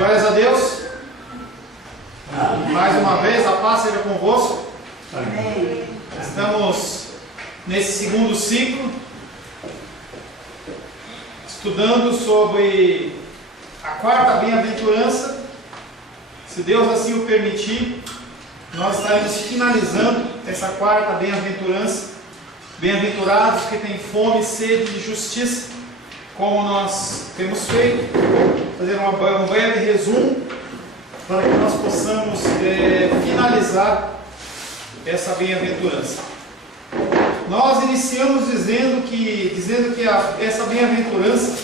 Glórias a Deus. Mais uma vez, a paz seja convosco. Amém. Estamos nesse segundo ciclo, estudando sobre a quarta bem-aventurança. Se Deus assim o permitir, nós estaremos finalizando essa quarta bem-aventurança. Bem-aventurados que têm fome e sede de justiça, como nós temos feito. Fazer um breve resumo para que nós possamos finalizar essa bem-aventurança. Nós iniciamos dizendo que essa bem-aventurança,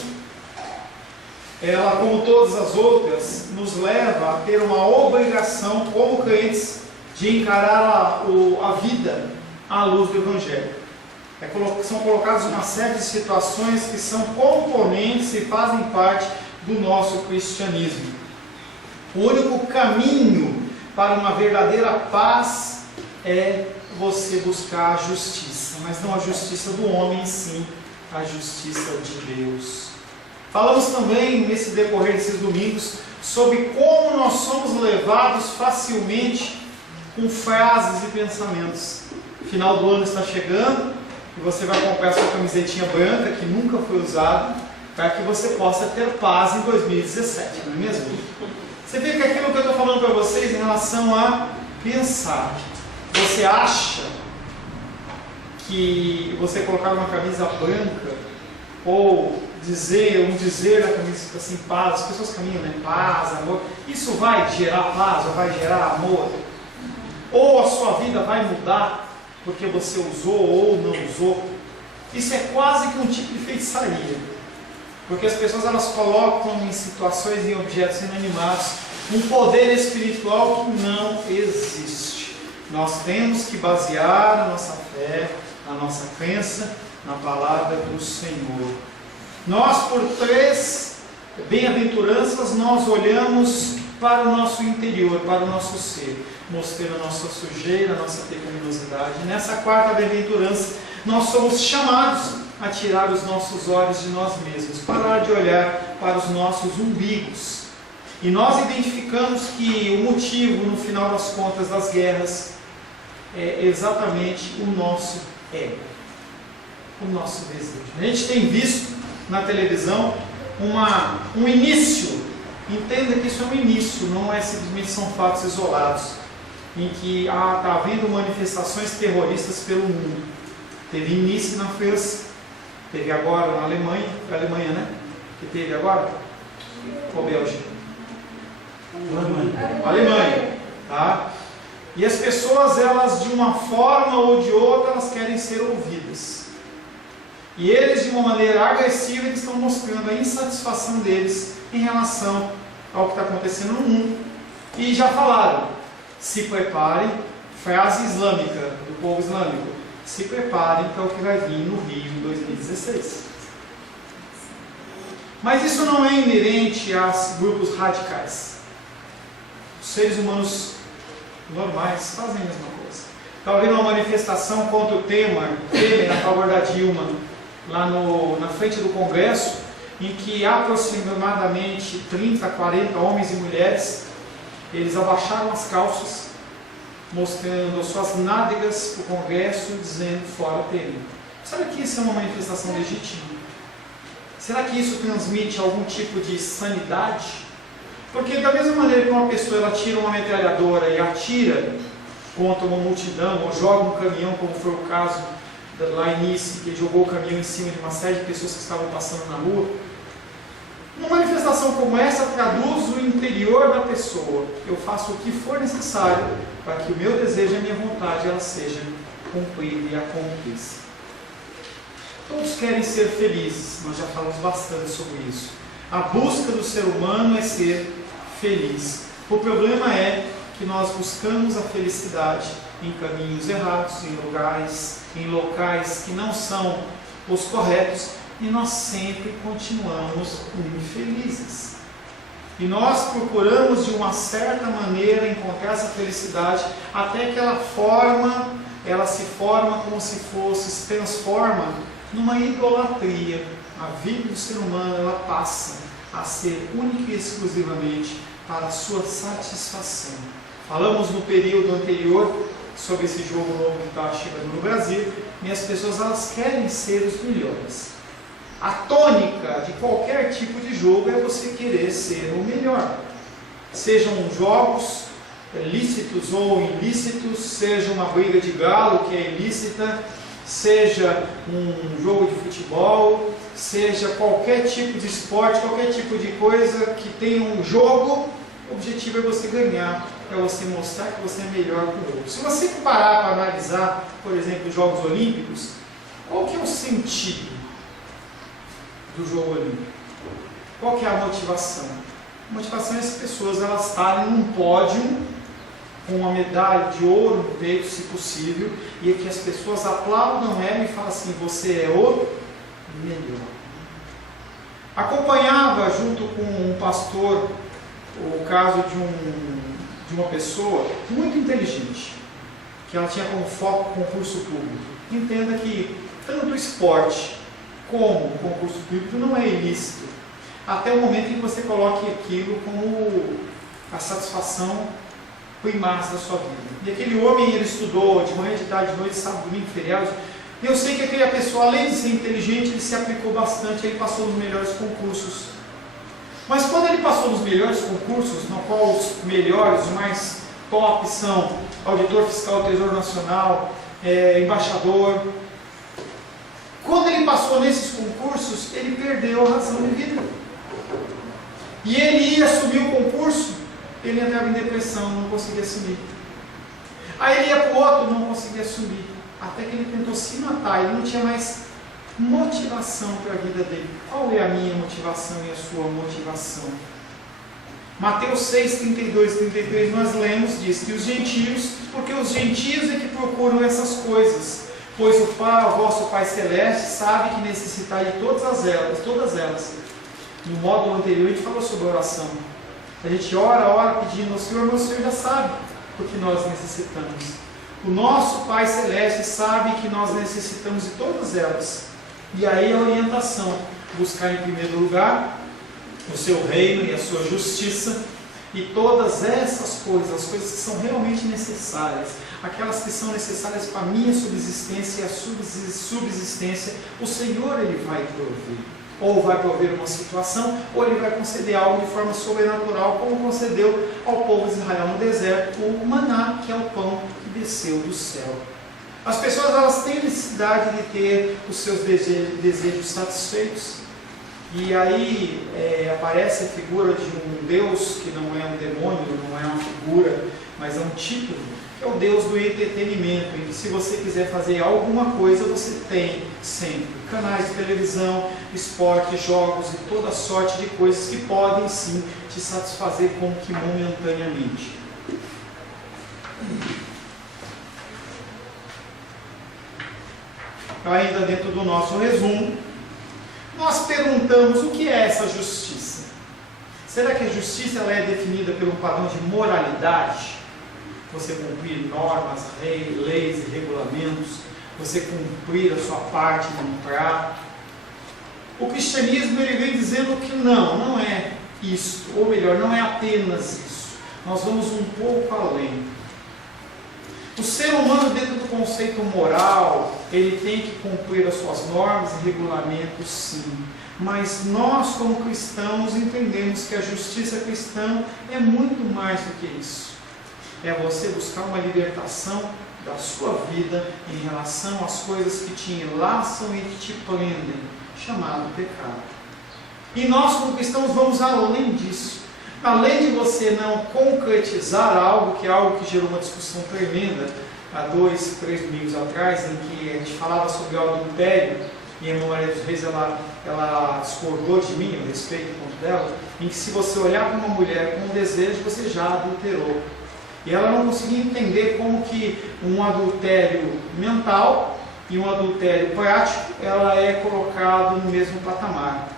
ela, como todas as outras, nos leva a ter uma obrigação como crentes de encarar a vida à luz do Evangelho. São colocadas uma série de situações que são componentes e fazem parte do nosso cristianismo. O único caminho para uma verdadeira paz é você buscar a justiça, mas não a justiça do homem, sim a justiça de Deus. Falamos também, nesse decorrer desses domingos, sobre como nós somos levados facilmente com frases e pensamentos. O final do ano está chegando e você vai comprar sua camisetinha branca, que nunca foi usada, para que você possa ter paz em 2017, não é mesmo? Você vê que aquilo que eu estou falando para vocês em relação a pensar, você acha que você colocar uma camisa branca, ou dizer na camisa fica assim, paz, as pessoas caminham, né? Paz, amor, isso vai gerar paz ou vai gerar amor? Ou a sua vida vai mudar porque você usou ou não usou? Isso é quase que um tipo de feitiçaria. Porque as pessoas elas colocam em situações e objetos inanimados um poder espiritual que não existe. Nós temos que basear a nossa fé, a nossa crença na palavra do Senhor. Nós, por 3 bem-aventuranças, nós olhamos para o nosso interior, para o nosso ser, mostrando a nossa sujeira, a nossa pecaminosidade. Nessa quarta bem-aventurança, nós somos chamados a tirar os nossos olhos de nós mesmos, parar de olhar para os nossos umbigos. E nós identificamos que o motivo, no final das contas, das guerras é exatamente o nosso ego, o nosso desejo. A gente tem visto na televisão um início. Entenda que isso é um início, não é simplesmente são fatos isolados, em que está havendo manifestações terroristas pelo mundo. Teve início na França, teve agora na Alemanha, né? Que teve agora? Ou Bélgica? Alemanha, tá? E as pessoas, elas de uma forma ou de outra, elas querem ser ouvidas. E eles, de uma maneira agressiva, eles estão mostrando a insatisfação deles em relação ao que está acontecendo no mundo. E já falaram, se preparem, frase islâmica, do povo islâmico, se preparem para o que vai vir no Rio em 2016. Mas isso não é inerente aos grupos radicais. Os seres humanos normais fazem a mesma coisa. Está havendo uma manifestação contra o Temer a favor da Dilma, lá na frente do Congresso, em que aproximadamente 30, 40 homens e mulheres, eles abaixaram as calças, mostrando suas nádegas para o Congresso, dizendo fora Temer. Será que isso é uma manifestação legítima? Será que isso transmite algum tipo de sanidade? Porque da mesma maneira que uma pessoa ela tira uma metralhadora e atira contra uma multidão, ou joga um caminhão, como foi o caso lá em Nice, que jogou o caminhão em cima de uma série de pessoas que estavam passando na rua, uma manifestação como essa traduz o interior da pessoa. Eu faço o que for necessário para que o meu desejo e a minha vontade ela seja cumprida e aconteça. Todos querem ser felizes, nós já falamos bastante sobre isso. A busca do ser humano é ser feliz. O problema é que nós buscamos a felicidade em caminhos errados, em locais que não são os corretos, e nós sempre continuamos infelizes. E nós procuramos de uma certa maneira encontrar essa felicidade, até que ela se forma como se fosse, se transforma numa idolatria. A vida do ser humano ela passa a ser única e exclusivamente para a sua satisfação. Falamos no período anterior sobre esse jogo novo que está chegando no Brasil, e as pessoas elas querem ser os melhores. A tônica de qualquer tipo de jogo é você querer ser o melhor. Sejam jogos lícitos ou ilícitos, seja uma briga de galo que é ilícita, seja um jogo de futebol, seja qualquer tipo de esporte, qualquer tipo de coisa que tenha um jogo, o objetivo é você ganhar, é você mostrar que você é melhor que o outro. Se você parar para analisar, por exemplo, os Jogos Olímpicos, qual que é o sentido do jogo olímpico? Qual que é a motivação? A motivação é as pessoas elas estarem num pódio com uma medalha de ouro no peito, se possível, e é que as pessoas aplaudam ela e falam assim, você é o melhor. Acompanhava junto com um pastor o caso de uma pessoa muito inteligente, que ela tinha como foco o concurso público. Entenda que tanto o esporte como o concurso público não é ilícito, até o momento em que você coloque aquilo como a satisfação primária da sua vida. E aquele homem, ele estudou de manhã, de tarde, de noite, sábado, domingo, feriados. E eu sei que aquela pessoa, além de ser inteligente, ele se aplicou bastante, ele passou nos melhores concursos. Mas quando ele passou nos melhores concursos, no qual os melhores, os mais top são auditor fiscal do Tesouro Nacional, embaixador, quando ele passou nesses concursos, ele perdeu a razão de vida. E ele ia assumir o concurso, ele entrava em depressão, não conseguia assumir. Aí ele ia para o outro, não conseguia assumir. Até que ele tentou se matar, ele não tinha mais motivação para a vida dele. Qual é a minha motivação e a sua motivação? Mateus 6, 32 e 33 nós lemos, diz que os gentios, porque os gentios é que procuram essas coisas, pois o vosso Pai Celeste sabe que necessitai de todas elas. No módulo anterior a gente falou sobre oração. A gente ora pedindo ao Senhor, mas o Senhor já sabe o que nós necessitamos. O nosso Pai Celeste sabe que nós necessitamos de todas elas. E aí a orientação, buscar em primeiro lugar o seu reino e a sua justiça, e todas essas coisas, as coisas que são realmente necessárias, aquelas que são necessárias para a minha subsistência e a subsistência, o Senhor ele vai prover. Ou vai prover uma situação, ou ele vai conceder algo de forma sobrenatural, como concedeu ao povo de Israel no deserto, o maná, que é o pão que desceu do céu. As pessoas elas têm necessidade de ter os seus desejos satisfeitos. E aí aparece a figura de um Deus que não é um demônio, não é uma figura, mas é um título, que é o Deus do entretenimento, em que se você quiser fazer alguma coisa, você tem sempre canais de televisão, esporte, jogos e toda sorte de coisas que podem sim te satisfazer como que momentaneamente. Ainda dentro do nosso resumo, nós perguntamos o que é essa justiça. Será que a justiça ela é definida pelo padrão de moralidade? Você cumprir normas, leis e regulamentos, você cumprir a sua parte no trato. O cristianismo ele vem dizendo que não é isso, ou melhor, não é apenas isso. Nós vamos um pouco além. O ser humano, dentro do conceito moral, ele tem que cumprir as suas normas e regulamentos, sim. Mas nós, como cristãos, entendemos que a justiça cristã é muito mais do que isso. É você buscar uma libertação da sua vida em relação às coisas que te enlaçam e que te prendem, chamado pecado. E nós, como cristãos, vamos além disso. Além de você não concretizar algo, que é algo que gerou uma discussão tremenda há 2, 3 domingos atrás, em que a gente falava sobre o adultério, e a irmã Maria dos Reis ela discordou de mim, eu respeito o ponto dela, em que se você olhar para uma mulher com desejo, você já adulterou. E ela não conseguia entender como que um adultério mental e um adultério prático, ela é colocado no mesmo patamar.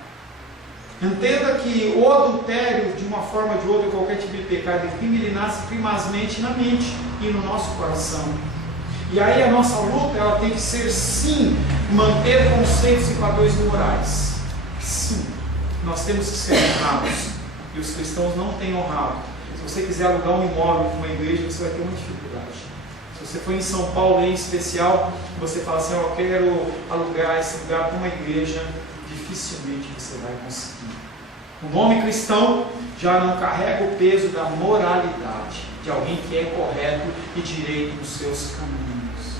Entenda que o adultério, de uma forma ou de outra, qualquer tipo de pecado e crime, ele nasce primazmente na mente e no nosso coração. E aí a nossa luta, ela tem que ser, sim, manter conceitos e padrões morais. Sim, nós temos que ser honrados. e os cristãos não têm honrado. Se você quiser alugar um imóvel para uma igreja, você vai ter uma dificuldade. Se você for em São Paulo em especial, você fala assim, eu quero alugar esse lugar para uma igreja, dificilmente você vai conseguir. O nome cristão já não carrega o peso da moralidade, de alguém que é correto e direito nos seus caminhos.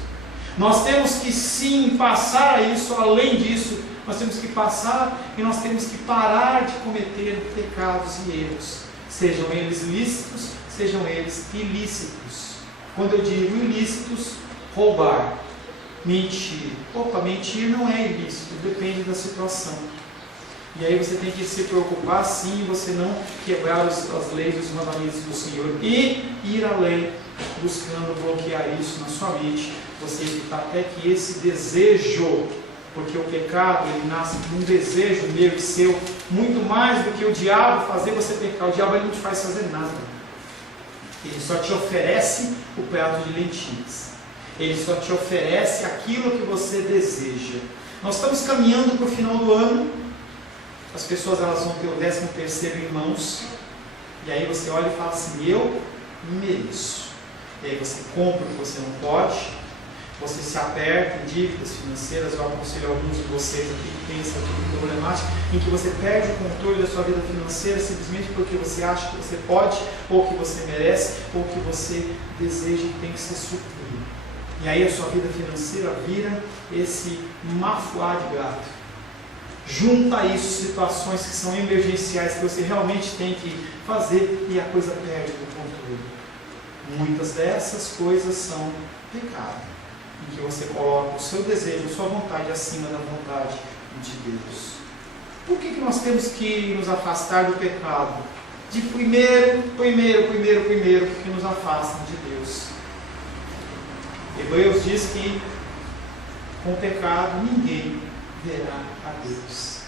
Nós temos que sim passar a isso, além disso, nós temos que passar e nós temos que parar de cometer pecados e erros, sejam eles lícitos, sejam eles ilícitos. Quando eu digo ilícitos, roubar, mentir. Mentir não é ilícito, depende da situação. E aí você tem que se preocupar sim, você não quebrar as leis e os mandamentos do Senhor e ir além, buscando bloquear isso na sua mente, você evitar até que esse desejo, porque o pecado ele nasce de um desejo meu e seu, muito mais do que o diabo fazer você pecar. O diabo ele não te faz fazer nada, ele só te oferece o prato de lentilhas, ele só te oferece aquilo que você deseja. Nós estamos caminhando para o final do ano. As pessoas elas vão ter o 13º em mãos, e aí você olha e fala assim, eu mereço. E aí você compra o que você não pode, você se aperta em dívidas financeiras. Eu aconselho alguns de vocês aqui que têm essa problemática, em que você perde o controle da sua vida financeira simplesmente porque você acha que você pode, ou que você merece, ou que você deseja e tem que ser suprido. E aí a sua vida financeira vira esse mafuá de gato. Junta a isso situações que são emergenciais, que você realmente tem que fazer, e a coisa perde o controle. Muitas dessas coisas são pecado, em que você coloca o seu desejo, a sua vontade acima da vontade de Deus. Por que nós temos que nos afastar do pecado? De primeiro, que nos afastam de Deus. Hebreus diz que com o pecado ninguém verá a Deus.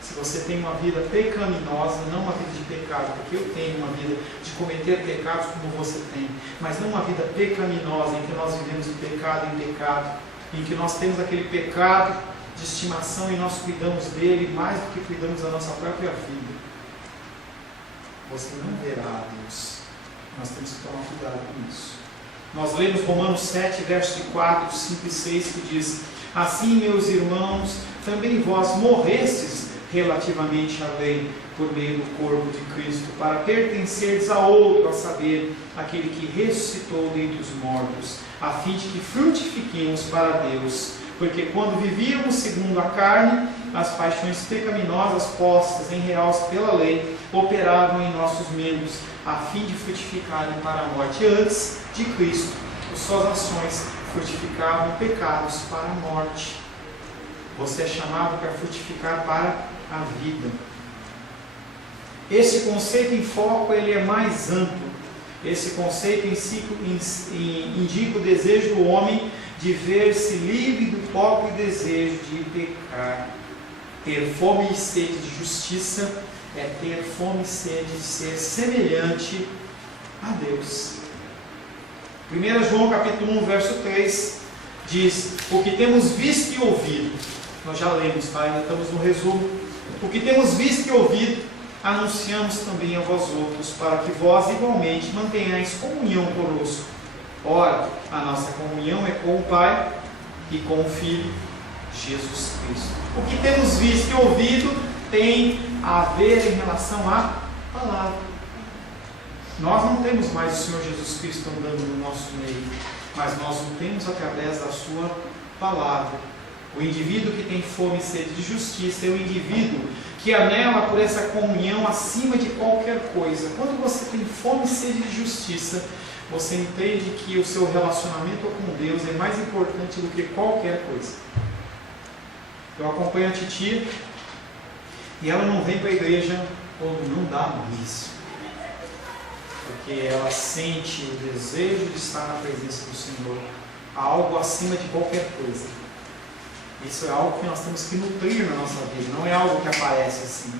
Se você tem uma vida pecaminosa, não uma vida de pecado, porque eu tenho uma vida de cometer pecados como você tem, mas não uma vida pecaminosa em que nós vivemos de pecado em pecado, em que nós temos aquele pecado de estimação e nós cuidamos dele mais do que cuidamos da nossa própria vida, você não verá a Deus. Nós temos que tomar cuidado com isso. Nós lemos Romanos 7, versos 4, 5 e 6, que diz: assim, meus irmãos, também vós morrestes relativamente à lei, por meio do corpo de Cristo, para pertencerdes a outro, a saber, aquele que ressuscitou dentre os mortos, a fim de que frutifiquemos para Deus. Porque quando vivíamos segundo a carne, as paixões pecaminosas postas em reals pela lei, operavam em nossos membros, a fim de frutificarem para a morte. Antes de Cristo, as suas ações frutificavam pecados para a morte. Você é chamado para frutificar para a vida. Esse conceito em foco ele é mais amplo. Esse conceito em si indica o desejo do homem de ver-se livre do próprio desejo de pecar. Ter fome e sede de justiça é ter fome e sede de ser semelhante a Deus. 1 João capítulo 1, verso 3 diz: o que temos visto e ouvido, nós já lemos, tá? Ainda estamos no resumo. O que temos visto e ouvido, anunciamos também a vós outros, para que vós igualmente mantenhais comunhão conosco. Ora, a nossa comunhão é com o Pai e com o Filho, Jesus Cristo. O que temos visto e ouvido tem a ver em relação à palavra. Nós não temos mais o Senhor Jesus Cristo andando no nosso meio, mas nós o temos através da sua palavra. O indivíduo que tem fome e sede de justiça é o indivíduo que anela por essa comunhão acima de qualquer coisa. Quando você tem fome e sede de justiça, você entende que o seu relacionamento com Deus é mais importante do que qualquer coisa. Eu acompanho a titia e ela não vem para a igreja quando não dá mais, porque ela sente o desejo de estar na presença do Senhor, algo acima de qualquer coisa. Isso é algo que nós temos que nutrir na nossa vida, não é algo que aparece assim.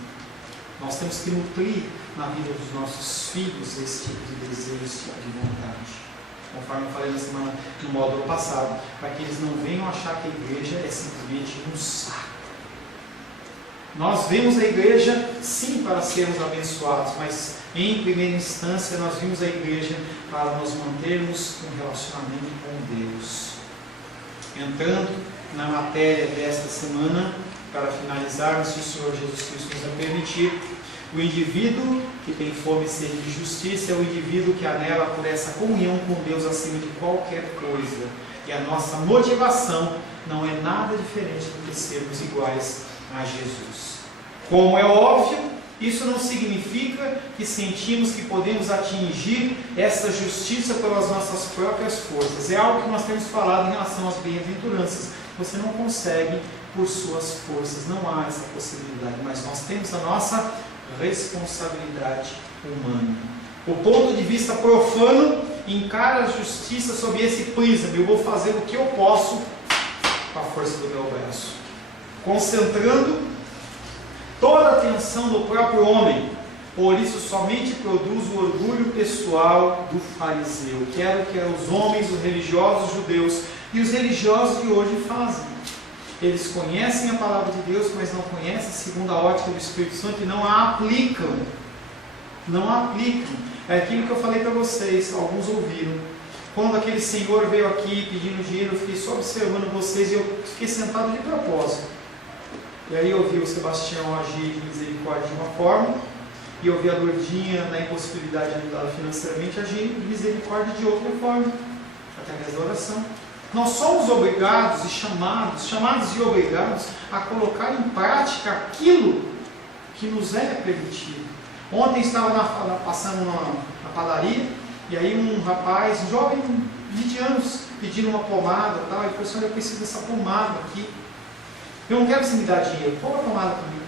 Nós temos que nutrir na vida dos nossos filhos esse tipo de desejo, esse tipo de vontade. Conforme eu falei no módulo passado, para que eles não venham achar que a igreja é simplesmente um saco. Nós vemos a igreja, sim, para sermos abençoados, mas em primeira instância nós vimos a igreja para nos mantermos um relacionamento com Deus. Entrando na matéria desta semana, para finalizarmos, se o Senhor Jesus Cristo nos permitir, o indivíduo que tem fome e sede de justiça é o indivíduo que anela por essa comunhão com Deus acima de qualquer coisa. E a nossa motivação não é nada diferente do que sermos iguais a Jesus. Como é óbvio, isso não significa que sentimos que podemos atingir essa justiça pelas nossas próprias forças. É algo que nós temos falado em relação às bem-aventuranças. Você não consegue por suas forças, não há essa possibilidade, mas nós temos a nossa responsabilidade humana. O ponto de vista profano encara a justiça sob esse prisma: eu vou fazer o que eu posso com a força do meu braço, concentrando toda a atenção no próprio homem. Por isso somente produz o orgulho pessoal do fariseu. Quero que os homens, os religiosos judeus e os religiosos de hoje fazem. Eles conhecem a palavra de Deus, mas não conhecem segundo a ótica do Espírito Santo e não a aplicam. Não a aplicam. É aquilo que eu falei para vocês, alguns ouviram. Quando aquele senhor veio aqui pedindo dinheiro, eu fiquei só observando vocês e eu fiquei sentado de propósito. E aí eu vi o Sebastião agir de misericórdia de uma forma, e eu vi a Lourdinha, na impossibilidade de ajudá-la financeiramente, agir de misericórdia de outra forma, através da oração. Nós somos obrigados e chamados e obrigados a colocar em prática aquilo que nos é permitido. Ontem estava passando na padaria, e aí um rapaz, um jovem de 20 anos, pedindo uma pomada e tal, e falou assim: olha, eu preciso dessa pomada aqui. Eu não quero que você me dá dinheiro, põe uma pomada para mim.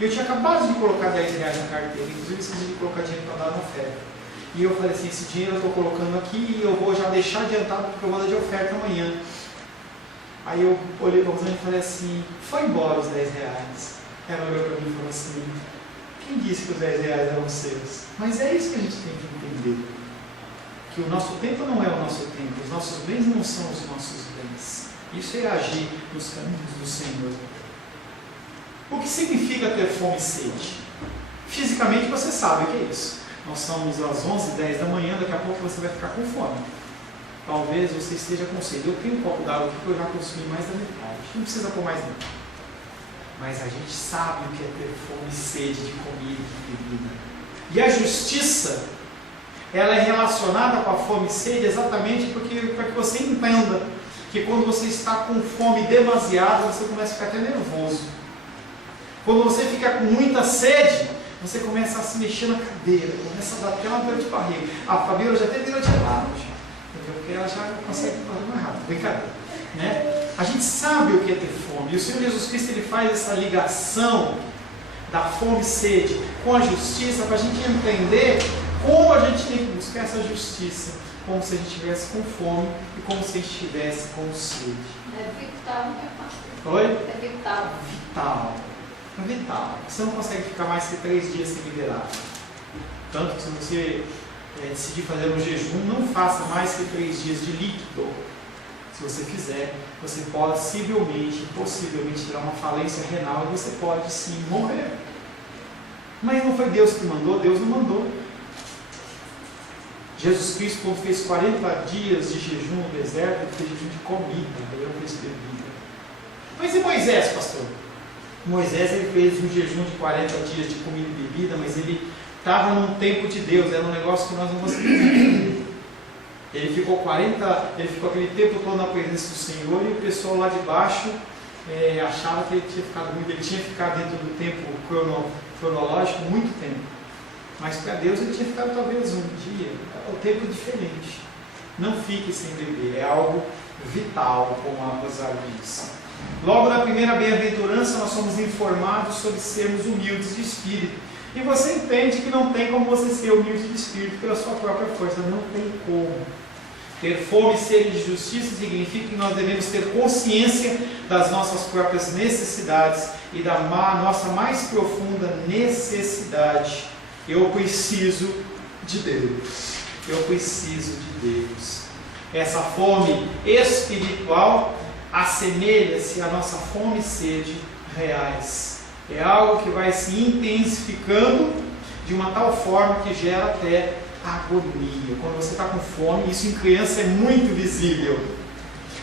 Eu tinha acabado de colocar 10 reais na carteira, inclusive esqueci de colocar dinheiro para dar na oferta. E eu falei assim: esse dinheiro eu estou colocando aqui e eu vou já deixar adiantado porque eu vou dar de oferta amanhã. Aí eu olhei para você e falei assim: foi embora os 10 reais. Ela olhou para mim e falou assim: quem disse que os 10 reais eram seus? Mas é isso que a gente tem que entender. Que o nosso tempo não é o nosso tempo, os nossos bens não são os nossos bens. Isso é agir nos caminhos do Senhor. O que significa ter fome e sede? Fisicamente você sabe o que é isso. Nós somos às 11h10 da manhã, daqui a pouco você vai ficar com fome. Talvez você esteja com sede. Eu tenho um copo d'água aqui que eu já consumi mais da metade. Não precisa pôr mais não. Mas a gente sabe o que é ter fome e sede de comida e de bebida. E a justiça, ela é relacionada com a fome e sede exatamente para que você entenda que quando você está com fome demasiada, você começa a ficar até nervoso. Quando você fica com muita sede, você começa a se mexer na cadeira, começa a dar aquela dor de barriga. A Fabíola já até virou de lado, porque ela já consegue fazer mais rápido. Brincadeira, né? A gente sabe o que é ter fome. E o Senhor Jesus Cristo, ele faz essa ligação da fome e sede com a justiça, para a gente entender como a gente tem que buscar essa justiça, como se a gente estivesse com fome e como se a gente estivesse com sede. É vital, né, pastor? Oi? É vital. Vital. É vital. Você não consegue ficar mais que 3 dias sem beber água. Tanto que se você decidir fazer um jejum, não faça mais que 3 dias de líquido. Se você fizer, você pode possivelmente ter uma falência renal e você pode sim morrer. Mas não foi Deus que mandou, Deus não mandou. Jesus Cristo, quando fez 40 dias de jejum no deserto, ele fez jejum de comida, ele não fez bebida. Mas e Moisés, pastor? Moisés, ele fez um jejum de 40 dias de comida e bebida, mas ele estava num tempo de Deus, era um negócio que nós não conseguimos entender. Ele ficou aquele tempo todo na presença do Senhor, e o pessoal lá de baixo achava que ele tinha ficado dentro do tempo cronológico muito tempo. Mas para Deus ele tinha ficado talvez um dia, o tempo diferente. Não fique sem beber, é algo vital, como a Rosário disse. Logo na primeira bem-aventurança nós somos informados sobre sermos humildes de espírito. E você entende que não tem como você ser humilde de espírito pela sua própria força, não tem como. Ter fome e sede de justiça significa que nós devemos ter consciência das nossas próprias necessidades e da nossa mais profunda necessidade. Eu preciso de Deus. Eu preciso de Deus. Essa fome espiritual assemelha-se à nossa fome e sede reais. É algo que vai se intensificando de uma tal forma que gera até agonia. Quando você está com fome, isso em criança é muito visível.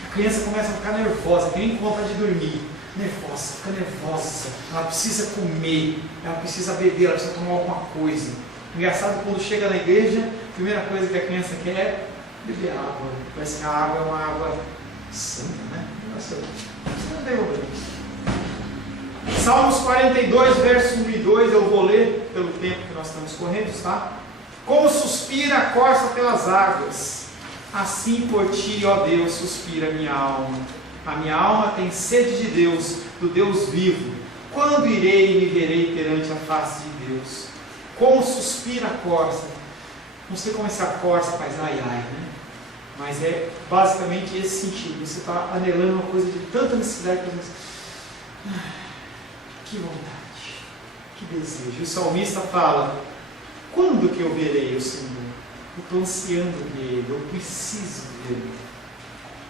A criança começa a ficar nervosa, tem vontade de dormir. Nervosa, fica nervosa. Ela precisa comer, ela precisa beber, ela precisa tomar alguma coisa. Engraçado, quando chega na igreja, a primeira coisa que a criança quer é beber água. Parece que a água é uma água santa, né? Você não tem problema. Salmos 42, versos 1 e 2, eu vou ler pelo tempo que nós estamos correndo, tá? Como suspira a corça pelas águas, assim por ti, ó Deus, suspira a minha alma. A minha alma tem sede de Deus, do Deus vivo. Quando irei e me verei perante a face de Deus? Como suspira a corça. Não sei como essa corça faz ai ai, né? Mas é basicamente esse sentido. Você está anelando uma coisa de tanta necessidade que você... Que vontade, que desejo. O salmista fala: quando que eu verei o Senhor? Eu estou ansiando dele, eu preciso dele.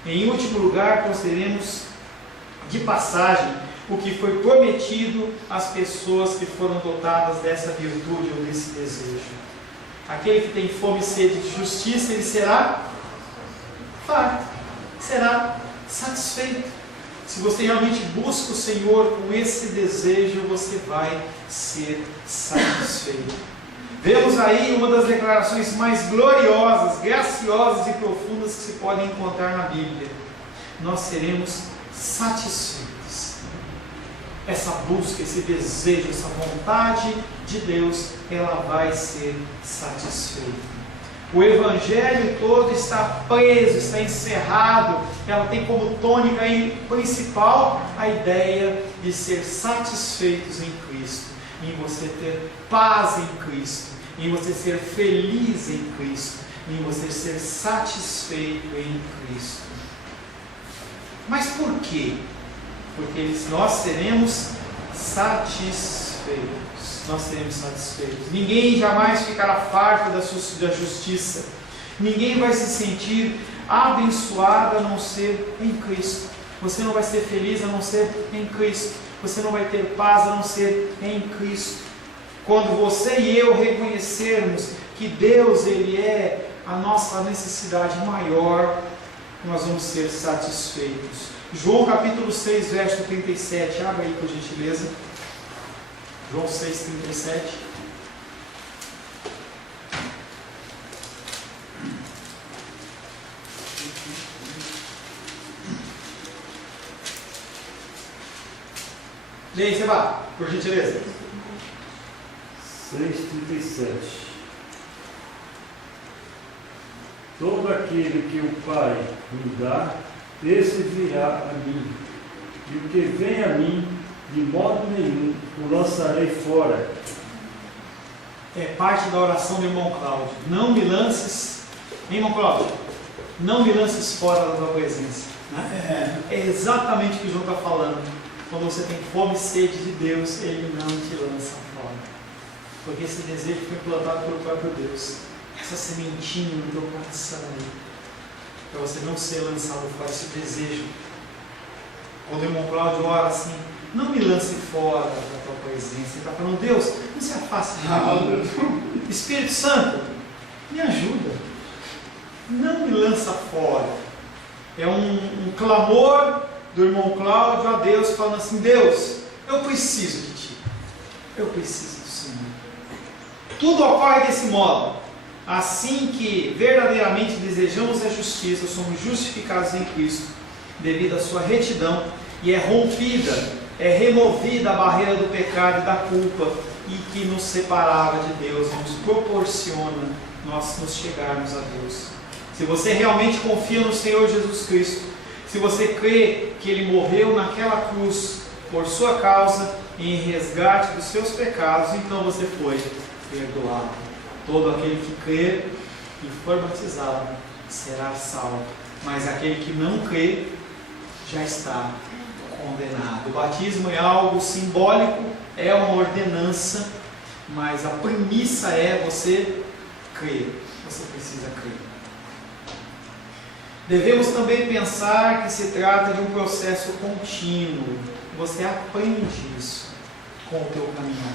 Em último lugar, consideremos de passagem o que foi prometido às pessoas que foram dotadas dessa virtude ou desse desejo. Aquele que tem fome e sede de justiça, ele será farto, será satisfeito. Se você realmente busca o Senhor com esse desejo, você vai ser satisfeito. Vemos aí uma das declarações mais gloriosas, graciosas e profundas que se podem encontrar na Bíblia. Nós seremos satisfeitos. Essa busca, esse desejo, essa vontade de Deus, ela vai ser satisfeita. O Evangelho todo está preso, está encerrado. Ela tem como tônica principal a ideia de ser satisfeitos em Cristo, em você ter paz em Cristo, em você ser feliz em Cristo, em você ser satisfeito em Cristo. Mas por quê? Porque nós seremos satisfeitos. Nós seremos satisfeitos. Ninguém jamais ficará farto da justiça. Ninguém vai se sentir abençoado a não ser em Cristo. Você não vai ser feliz a não ser em Cristo. Você não vai ter paz a não ser em Cristo. Quando você e eu reconhecermos que Deus, Ele é a nossa necessidade maior, nós vamos ser satisfeitos. João capítulo 6, verso 37. Abra aí por gentileza. João 6,37. Lê aí, Seba, por gentileza. 6,37. Todo aquele que o Pai me dá, esse virá a mim. E o que vem a mim, de modo nenhum o lançarei fora. É parte da oração do irmão Cláudio. Não me lances, irmão Cláudio, não me lances fora da tua presença. Né? É exatamente o que o João está falando. Quando você tem fome e sede de Deus, Ele não te lança fora. Porque esse desejo foi plantado pelo próprio Deus. Essa sementinha no teu coração aí, para você não ser lançado fora, esse desejo. Quando o irmão Cláudio ora assim: não me lance fora da tua presença. Ele está falando: Deus, não se afaste de mim. Espírito Santo, me ajuda. Não me lança fora. É um clamor do irmão Cláudio a Deus, falando assim: Deus, eu preciso de Ti. Eu preciso do Senhor. Tudo ocorre desse modo. Assim que verdadeiramente desejamos a justiça, somos justificados em Cristo, devido à sua retidão, e é rompida, é removida a barreira do pecado e da culpa, e que nos separava de Deus, nos proporciona nós nos chegarmos a Deus. Se você realmente confia no Senhor Jesus Cristo, se você crê que Ele morreu naquela cruz por sua causa, em resgate dos seus pecados, então você foi perdoado. Todo aquele que crer e for batizado será salvo, mas aquele que não crê já está condenado. O batismo é algo simbólico, é uma ordenança, mas a premissa é você crer. Você precisa crer. Devemos também pensar que se trata de um processo contínuo. Você aprende isso com o teu caminhar.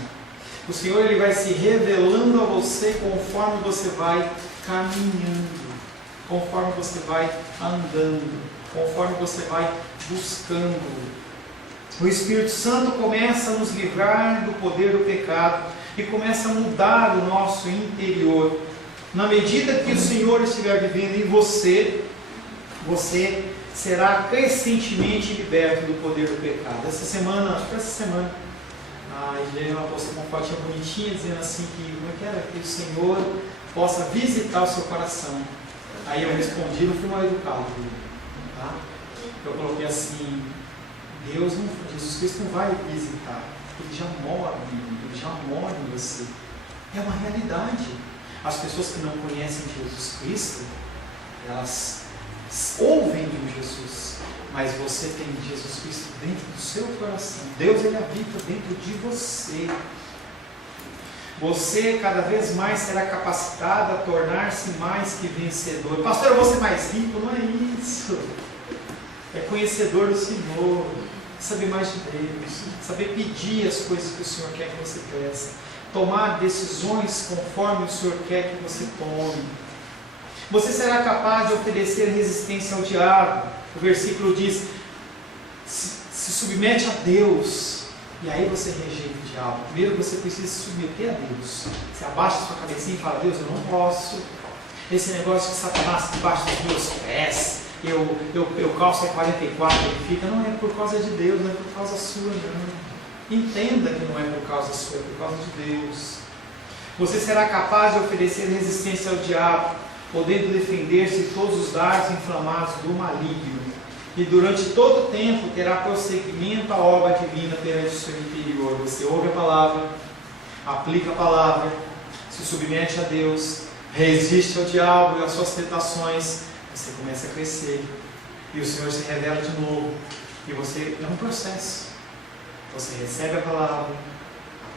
O Senhor ele vai se revelando a você conforme você vai caminhando, conforme você vai andando, conforme você vai buscando. O Espírito Santo começa a nos livrar do poder do pecado e começa a mudar o nosso interior. Na medida que o Senhor estiver vivendo em você, você será crescentemente liberto do poder do pecado. Essa semana, a Helena postou uma fotinha bonitinha dizendo assim que eu quero que o Senhor possa visitar o seu coração. Aí eu respondi, não fui mal educado, tá? Eu coloquei assim, Jesus Cristo não vai visitar, Ele já mora em mim, Ele já mora em você. É uma realidade. As pessoas que não conhecem Jesus Cristo, elas ouvem de Jesus, mas você tem Jesus Cristo dentro do seu coração. Deus ele habita dentro de você. Você cada vez mais será capacitado a tornar-se mais que vencedor. Pastor, eu vou ser mais rico? Não é isso. É conhecedor do Senhor, saber mais de Deus, saber pedir as coisas que o Senhor quer que você peça, tomar decisões conforme o Senhor quer que você tome. Você será capaz de oferecer resistência ao diabo. O versículo diz: se submete a Deus, e aí você rejeita o diabo. Primeiro você precisa se submeter a Deus. Você abaixa a sua cabecinha e fala: Deus, eu não posso. Esse negócio de Satanás debaixo dos meus pés, eu calço a 44, ele fica, não é por causa de Deus, não é por causa sua, não. Entenda que não é por causa sua, é por causa de Deus. Você será capaz de oferecer resistência ao diabo, podendo defender-se de todos os dardos inflamados do maligno, e durante todo o tempo terá prosseguimento à obra divina perante o seu interior. Você ouve a palavra, aplica a palavra, se submete a Deus, resiste ao diabo e às suas tentações, você começa a crescer, e o Senhor se revela de novo, e você, é um processo, você recebe a palavra,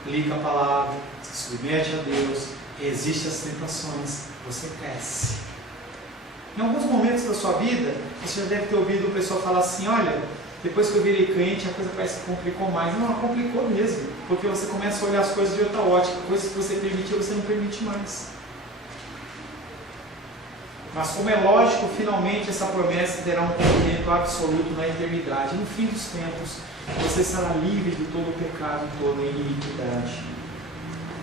aplica a palavra, se submete a Deus, resiste às tentações, você cresce. Em alguns momentos da sua vida, você já deve ter ouvido o pessoal falar assim: olha, depois que eu virei crente, a coisa parece que complicou mais. Não, ela complicou mesmo, porque você começa a olhar as coisas de outra ótica, coisas que você permitia, você não permite mais. Mas como é lógico, finalmente essa promessa terá um cumprimento absoluto na eternidade. No fim dos tempos, você será livre de todo o pecado e toda a iniquidade.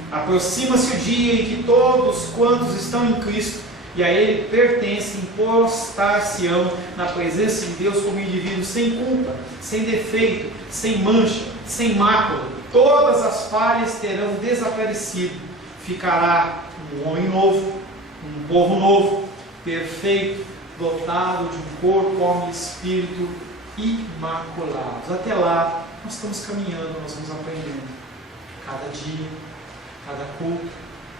Aproxima-se o dia em que todos quantos estão em Cristo e a Ele pertencem, postar-se-ão na presença de Deus como indivíduos sem culpa, sem defeito, sem mancha, sem mácula. Todas as falhas terão desaparecido. Ficará um homem novo, um povo novo, perfeito, dotado de um corpo, alma e espírito imaculados. Até lá, nós estamos caminhando, nós vamos aprendendo. Cada dia, cada culto,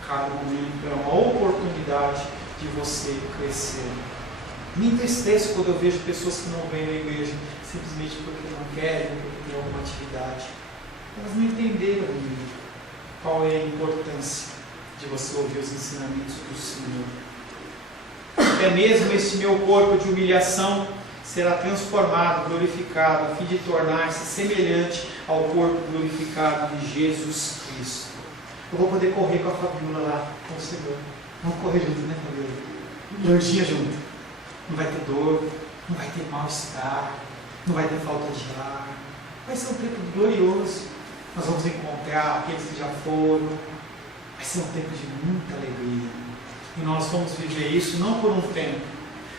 cada momento é uma oportunidade de você crescer. Me entristeço quando eu vejo pessoas que não vêm na igreja simplesmente porque não querem, porque tem alguma atividade. Elas não entenderam qual é a importância de você ouvir os ensinamentos do Senhor. Até mesmo este meu corpo de humilhação será transformado, glorificado, a fim de tornar-se semelhante ao corpo glorificado de Jesus Cristo. Eu vou poder correr com a Fabiola lá, com o Senhor. Vamos correr junto, né, Fabiola? Lordinha junto. Não vai ter dor, não vai ter mal-estar, não vai ter falta de ar. Vai ser um tempo glorioso. Nós vamos encontrar aqueles que já foram. Vai ser um tempo de muita alegria. E nós vamos viver isso não por um tempo,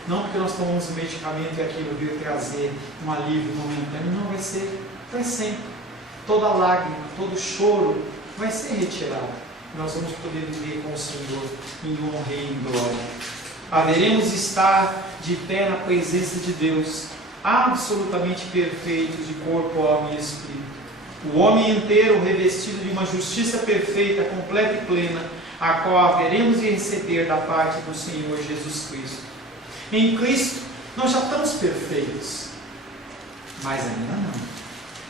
não porque nós tomamos um medicamento e aquilo veio trazer um alívio momentâneo, não, vai ser para sempre. Toda lágrima, todo choro vai ser retirado. Nós vamos poder viver com o Senhor em honra e em glória. Haveremos de estar de pé na presença de Deus, absolutamente perfeitos de corpo, alma e espírito. O homem inteiro revestido de uma justiça perfeita, completa e plena, a qual haveremos de receber da parte do Senhor Jesus Cristo. Em Cristo nós já estamos perfeitos, mas ainda não.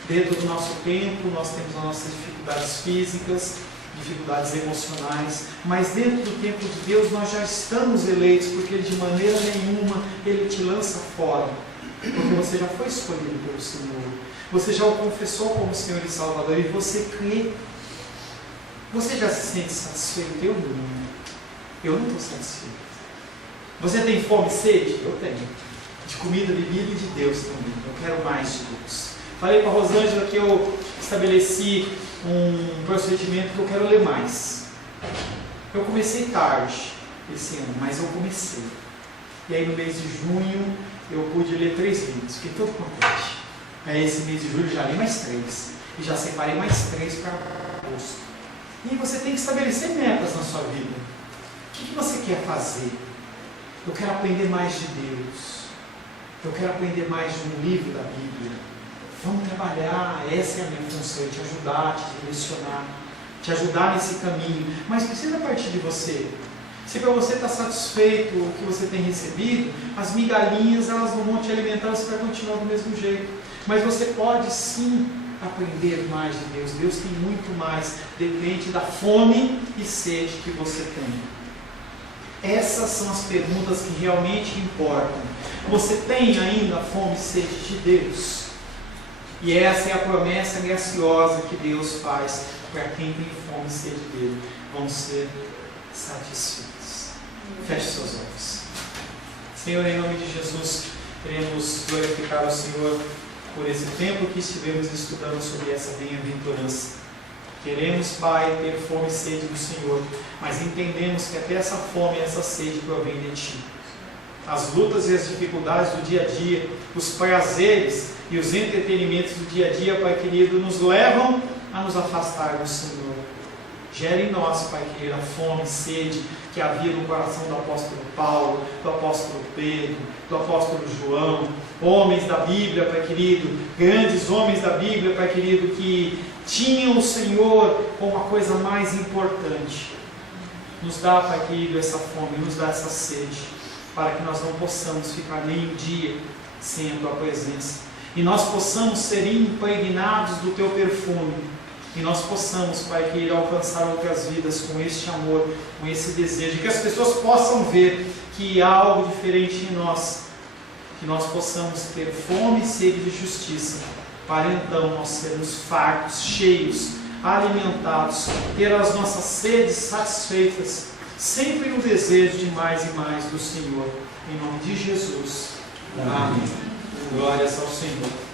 Dentro do nosso tempo nós temos as nossas dificuldades físicas, dificuldades emocionais, mas dentro do tempo de Deus nós já estamos eleitos, porque de maneira nenhuma Ele te lança fora. Porque você já foi escolhido pelo Senhor. Você já o confessou como Senhor e Salvador e você crê. Você já se sente satisfeito? Eu não. Eu não estou satisfeito. Você tem fome e sede? Eu tenho. De comida, bebida e de Deus também. Eu quero mais de Deus. Falei para a Rosângela que eu estabeleci um procedimento que eu quero ler mais. Eu comecei tarde esse ano, mas eu comecei. E aí no mês de junho eu pude ler 3 livros. Fiquei todo contente. Aí esse mês de julho já li mais 3. E já separei mais 3 para agosto. E você tem que estabelecer metas na sua vida. O que você quer fazer? Eu quero aprender mais de Deus. Eu quero aprender mais de um livro da Bíblia. Vamos trabalhar, essa é a minha função, te ajudar, te direcionar, te ajudar nesse caminho. Mas precisa partir de você. Se para você estar satisfeito com o que você tem recebido, as migalhinhas elas não vão te alimentar, você vai continuar do mesmo jeito. Mas você pode sim aprender mais de Deus. Deus tem muito mais, depende da fome e sede que você tem. Essas são as perguntas que realmente importam. Você tem ainda fome e sede de Deus? E essa é a promessa graciosa que Deus faz para quem tem fome e sede dele. Vão ser satisfeitos. Feche seus olhos. Senhor, em nome de Jesus, queremos glorificar o Senhor por esse tempo que estivemos estudando sobre essa bem-aventurança. Queremos, Pai, ter fome e sede do Senhor, mas entendemos que até essa fome e essa sede provém de Ti. As lutas e as dificuldades do dia a dia, os prazeres e os entretenimentos do dia a dia, Pai querido, nos levam a nos afastar do Senhor. Gera em nós, Pai querido, a fome e sede que havia no coração do apóstolo Paulo, do apóstolo Pedro, do apóstolo João, homens da Bíblia, Pai querido, grandes homens da Bíblia, Pai querido, que tinham o Senhor como a coisa mais importante. Nos dá, Pai querido, essa fome, nos dá essa sede, para que nós não possamos ficar nem um dia sem a Tua presença. E nós possamos ser impregnados do Teu perfume. E nós possamos, Pai, querer alcançar outras vidas com este amor, com esse desejo. Que as pessoas possam ver que há algo diferente em nós. Que nós possamos ter fome e sede de justiça. Para então nós sermos fartos, cheios, alimentados. Ter as nossas sedes satisfeitas. Sempre no desejo de mais e mais do Senhor. Em nome de Jesus. Amém. Glórias ao Senhor.